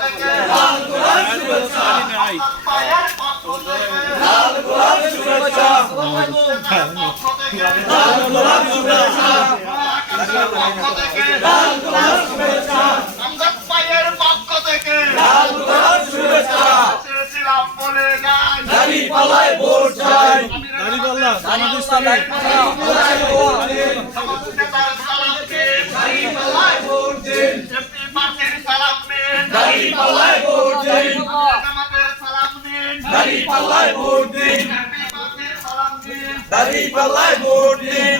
থেকে লাল গোলাপ শুভেচ্ছা পায়ের পক্ষ থেকে লাল গোলাপ শুভেচ্ছা পক্ষ থেকে লাল গোলাপ শুভেচ্ছা পক্ষ থেকে লাল গোলাপ শুভেচ্ছা আমজাদ পায়ের পক্ষ থেকে লাল গোলাপ শুভেচ্ছা চেয়েছিলাম বলে যাই দাঁড়িপাল্লায় ভোট চাই দাঁড়িপাল্লা জামাত ইসলামী দাঁড়িপাল্লায় ভোট দিন এমপি পার্টির সালাম দিন দাঁড়িপাল্লায় ভোট দিন জামাতের সালাম দিন দাঁড়িপাল্লায় ভোট দিন এমপি পার্টির সালাম দিন দাঁড়িপাল্লায় ভোট দিন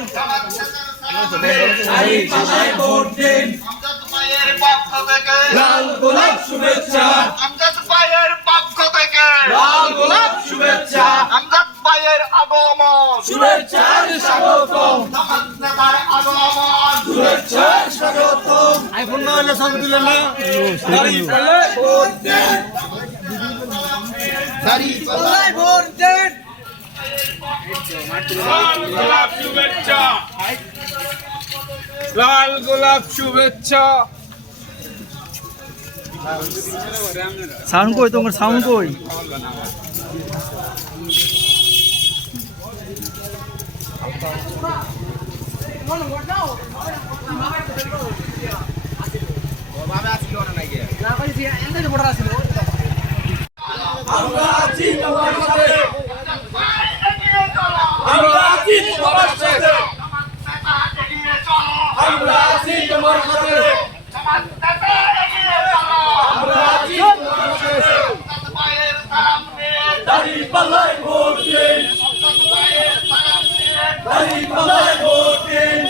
দাঁড়িপাল্লায় ভোট দিন আমজাদ ভাইয়ের পক্ষ থেকে লাল গোলাপ শুভেচ্ছা আমজাদ ভাইয়ের পক্ষ থেকে লাল গোলাপ শুভেচ্ছা আমজাদ ভাইয়ের আগমন শুভেচ্ছার স্বাগতম জামাত নেতার আগমন শুভেচ্ছার স্বাগতম আইফোন না হলে ছবি তুলে না দাঁড়িপাল্লায় ভোট দেন দাঁড়িপাল্লায় ভোট দেন লাল গোলাপ শুভেচ্ছা লাল গোলাপ শুভেচ্ছা সাউন্ড কই তোমার সাউন্ড কই আমরা আছি তোমার সাথে আমরা আছি তোমার সাথে আমরা আছি তোমার সাথে আমরা আছি তোমার সাথে দাঁড়িপাল্লায় ভোট দিন দাঁড়িপাল্লায় ভোট দিন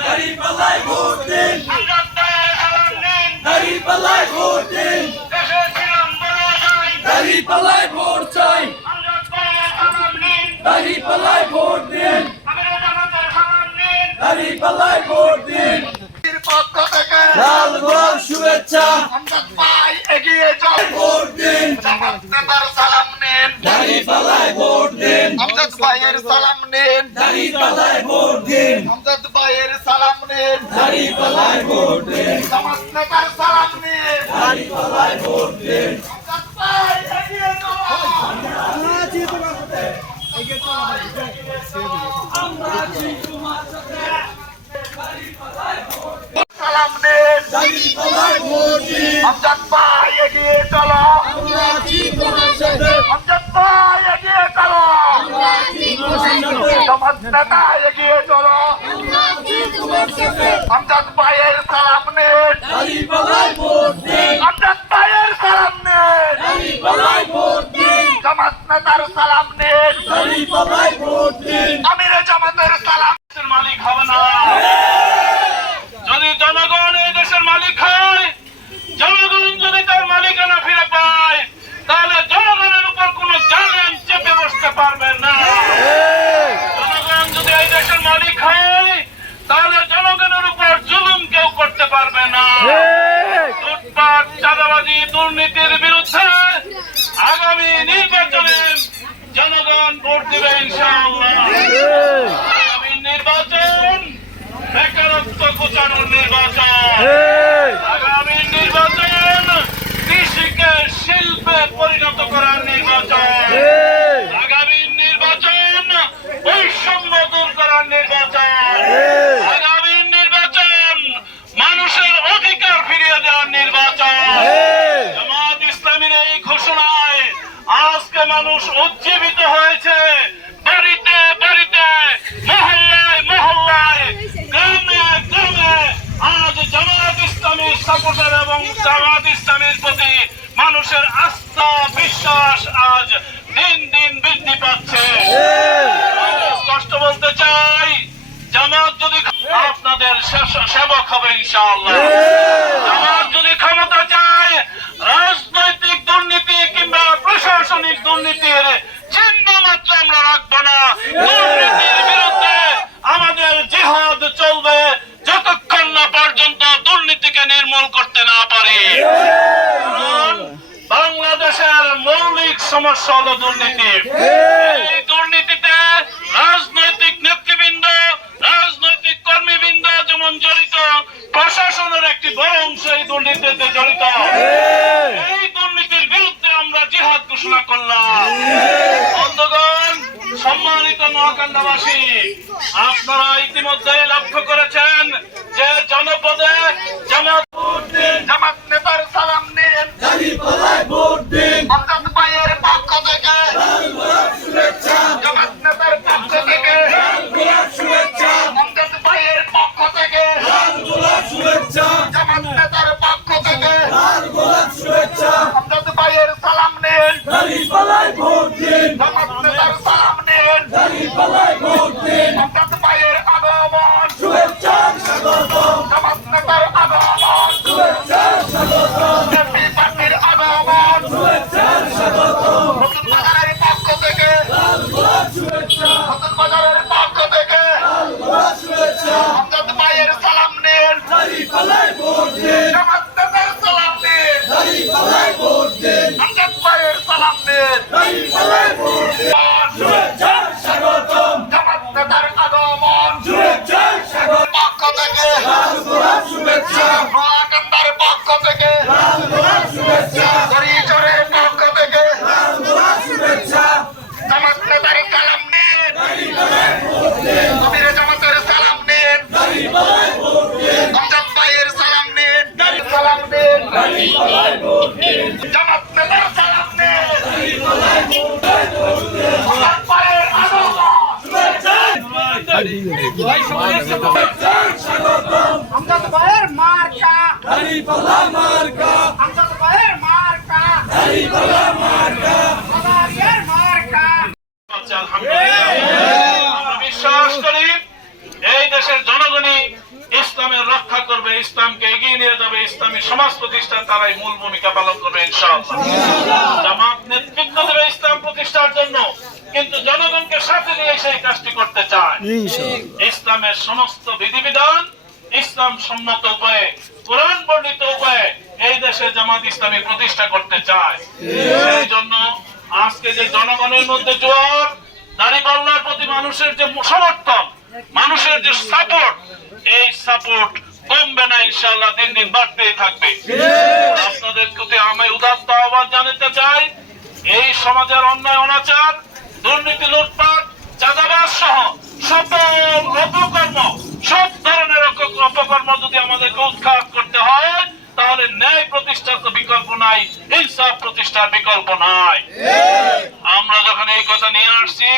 দাঁড়িপাল্লায় ভোট দিন দাঁড়িপাল্লায় ভোট দিন দাঁড়িপাল্লায় ভোট চাই দাঁড়িপাল্লায় ভোট দিন দাঁড়িপাল্লায় ভোট দিন পক্ষ থেকে লাল গোলাপ শুভেচ্ছা আমজাদ ভাই এগিয়ে যাও ভোট দিন জামাত নেতার সালাম নিন দাঁড়িপাল্লায় ভোট দিন আমজাদ ভাইয়ের সালাম নিন দাঁড়িপাল্লায় ভোট দিন আমজাদ ভাইয়ের সালাম নিন দাঁড়িপাল্লায় ভোট দিন জামাত নেতার সালাম নিন দাঁড়িপাল্লায় ভোট দিন আমজাদ ভাই এগিয়ে যাও আমরা আছি তোমার সাথে এগিয়ে চলো আমরা আছি তোমার সাথে সালাম দিন দাঁড়িপাল্লায় ভোট দিন আমজাদ ভাই এগিয়ে চলো আমরা আছি তোমার সাথে আমজাদ ভাই এগিয়ে চলো আমরা আছি তোমার সাথে জামাত নেতা এগিয়ে চলো আমরা আছি তোমার সাথে আমজাদ ভাইয়ের সালাম নিন দাঁড়িপাল্লায় ভোট দিন আমজাদ ভাইয়ের সালাম নিন দাঁড়িপাল্লায় ভোট দিন জামাত নেতার সালাম নিন দাঁড়িপাল্লায় ভোট দিন আমিরে জামাতের সালাম মালিক হবে না যদি জনগণ এই দেশের মালিক হয় জনগণ যদি তার মালিকানা ফিরে পায় তাহলে জনগণের উপর কোন জালেম চেপে বসতে পারবে না জনগণ যদি এই দেশের মালিক হয় তাহলে জনগণের উপর জুলুম কেউ করতে পারবে না লুটপাট চাঁদাবাজি দুর্নীতির বিরুদ্ধে আগামী নির্বাচনে জনগণ ভোট দেবে ইনশাআল্লাহ আগামী নির্বাচন বেকারত্ব ঘোচানোর নির্বাচন আগামী নির্বাচন কৃষিকে শিল্পে পরিণত করার নির্বাচন আগামী নির্বাচন বৈষম্য দূর করার নির্বাচন আগামী নির্বাচন মানুষের অধিকার ফিরিয়ে দেওয়ার নির্বাচন জামাত ইসলামীর এই ঘোষণায় আজকে মানুষ উজ্জীবিত হয়েছে বাড়িতে বাড়িতে মহল্লায় মহল্লায় গ্রামে গ্রামে আজ জামাত ইসলামীর সাপোর্টার এবং জামাত ইসলামীর প্রতি মানুষের আস্থা বিশ্বাস আজ দিন দিন বৃদ্ধি পাচ্ছে স্পষ্ট বলতে চাই জামাত যদি আপনাদের সেবক হবে ইনশাআল্লাহ জামাত যদি ক্ষমতা চায় রাজনৈতিক দুর্নীতি কিংবা প্রশাসনিক দুর্নীতির চিহ্ন মাত্র আমরা রাখবো না দুর্নীতির বিরুদ্ধে আমাদের জিহাদ চলবে যতক্ষণ না পর্যন্ত দুর্নীতিকে নির্মূল করতে না পারি বাংলাদেশের মৌলিক সমস্যা হলো দুর্নীতি এই দুর্নীতিতে রাজনৈতিক নেতৃবৃন্দ রাজনৈতিক কর্মীবৃন্দ যেমন জড়িত প্রশাসনের একটি দুর্নীতিতে জড়িত। এই দুর্নীতির বিরুদ্ধে আমরা জিহাদ ঘোষণা করলাম। বন্ধুগণ, সম্মানিত নোয়াখান্দাবাসী, আপনারা ইতিমধ্যে লক্ষ্য করেছেন যে জনপদে জামাত নেতার সালাম নিন, অর্থাৎ ভাইয়ের পক্ষ থেকে, জামাত নেতার পক্ষ থেকে, অর্থাৎ ভাইয়ের পক্ষ থেকে, জামাত নেতার পক্ষ থেকে, অর্থাৎ ভাইয়ের সালাম নিন, জামাত নেতার সালাম নিন, অর্থাৎ ভাইয়ের আগমন, জামাত নেতার আগমন, এমপি পার্টির আগমন, নতুন বাজারের পক্ষ থেকে, নতুন বাজারের পক্ষ থেকে, অর্থাৎ ভাইয়ের সালাম নিন, জামাত নেতার সালাম নিন, অর্থাৎ ভাইয়ের সালাম নিন, জামাত নেতার আগমন, পক্ষ থেকে, নোয়াখান্দার পক্ষ থেকে, হরিচরের পক্ষ থেকে, জামাত নেতার সালাম নিন, আমির জামাতের সালাম নিন, আমজাদ ভাইয়ের সালাম নিন, সালাম নিন, জামাত নেতার সালাম নিন, আমজাদ ভাইয়ের আগমন, আমজাদ ভাইয়ের মার্কা, আমজাদ ভাইয়ের মার্কা, আদারিয়ার মার্কা। আমরা বিশ্বাস করি এই দেশের জনগণই ইসলামের রক্ষা করবে, ইসলামকে এগিয়ে নিয়ে যাবে, ইসলামী সমাজ প্রতিষ্ঠার তারাই মূল ভূমিকা পালন করবে ইনশাআল্লাহ। জামাত নেতৃত্ব দেবে ইসলাম প্রতিষ্ঠার জন্য, কিন্তু জনগণকে সাথে নিয়ে সেই কাজটি করতে চায়। ইসলামের সমস্ত বিধিবিধান ইসলাম সম্মত উপায়ে, কোরআন বর্ণিত উপায়ে এই দেশে জামাত ইসলামী প্রতিষ্ঠা করতে চায়। সেই জন্য আজকে যে জনগণের মধ্যে জোয়ার, দাঁড়িপাল্লার প্রতি মানুষের যে সমর্থন, মানুষের যে সাপোর্ট, এই সাপোর্ট কমবে না ইনশাআল্লাহ, দিন দিন বাড়তেই থাকবে। আপনাদের প্রতি আমি উদাত্ত আহ্বান জানাতে চাই, এই সমাজের অন্যায় অনাচার, দুর্নীতি, লুটপাট, চাঁদাবাজ সহ সকল অপকর্ম, সব ধরনের অপকর্ম যদি আমাদেরকে উৎখাত করতে হয়, তাহলে ন্যায় প্রতিষ্ঠার তো বিকল্প নাই, ইনসাফ প্রতিষ্ঠার বিকল্প নাই। আমরা যখন এই কথা নিয়ে আসছি,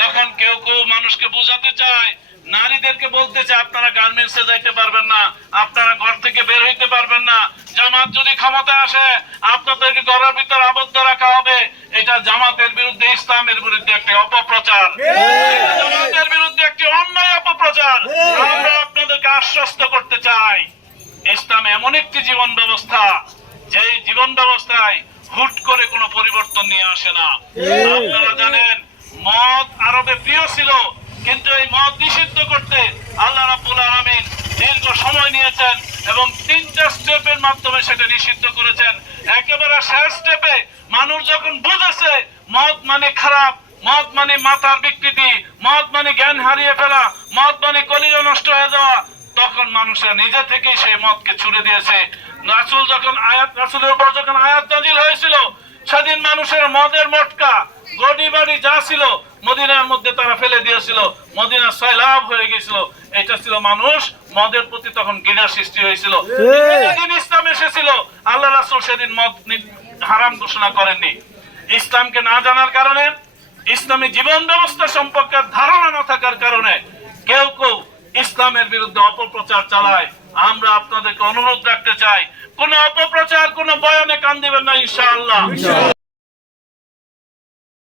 তখন কেউ কেউ মানুষকে বোঝাতে চায়, নারীদেরকে বলতে চায় আপনারা গার্মেন্টসে যাইতে পারবেন না, আপনারা ঘর থেকে বের হইতে পারবেন না, জামাত যদি ক্ষমতায় আসে আপনাদেরকে ঘরের ভিতর আবদ্ধ রাখা হবে। এটা জামাতের বিরুদ্ধে, ইসলামের বিরুদ্ধে একটি অপপ্রচার, জামাতের বিরুদ্ধে একটি অন্যায় অপপ্রচার। আমরা আপনাদেরকে আশ্বস্ত করতে চাই, ইসলাম এমন একটি জীবন ব্যবস্থা, যে জীবন ব্যবস্থায় হুট করে কোনো পরিবর্তন নিয়ে আসে না। আপনারা জানেন মদ আরবে প্রিয় ছিল, কিন্তু এই মদ নিষিদ্ধ করতে আল্লাহ রাব্বুল আলামিন দীর্ঘ সময় নিয়েছেন এবং 3টা স্টেপের মাধ্যমে সেটা নিষিদ্ধ করেছেন। একেবারে শেষ স্টেপে মানুষ যখন বুঝেছে মদ মানে খারাপ, মদ মানে মাথার বিকৃতি, মদ মানে জ্ঞান হারিয়ে ফেলা, মদ মানে কলিজা নষ্ট হয়ে যাওয়া, তখন মানুষেরা নিজে থেকেই সেই মদকে ছুড়ে দিয়েছে। রাসূলের উপর যখন আয়াত নাযিল হয়েছিল, সেদিন মানুষের মদের মটকা, গডি বাড়ি যা ছিল মদিনার মধ্যে তারা ফেলে দিয়েছিল, মদিনা সয়লাব হয়ে গেছিল। এটা ছিল মানুষ মদের প্রতি তখন ঘৃণা সৃষ্টি হয়েছিল। যেদিন ইসলাম এসেছিল, আল্লাহ রাসূল সেদিন মদ হারাম ঘোষণা করেননি। ইসলামকে না জানার কারণে, ইসলামী জীবন ব্যবস্থা সম্পর্কে ধারণা না থাকার কারণে কেউ কেউ ইসলামের বিরুদ্ধে অপপ্রচার চালায়। আমরা আপনাদেরকে অনুরোধ রাখতে চাই, কোন অপপ্রচার, কোন বয়ানে কান দিবেন না ইনশাআল্লাহ।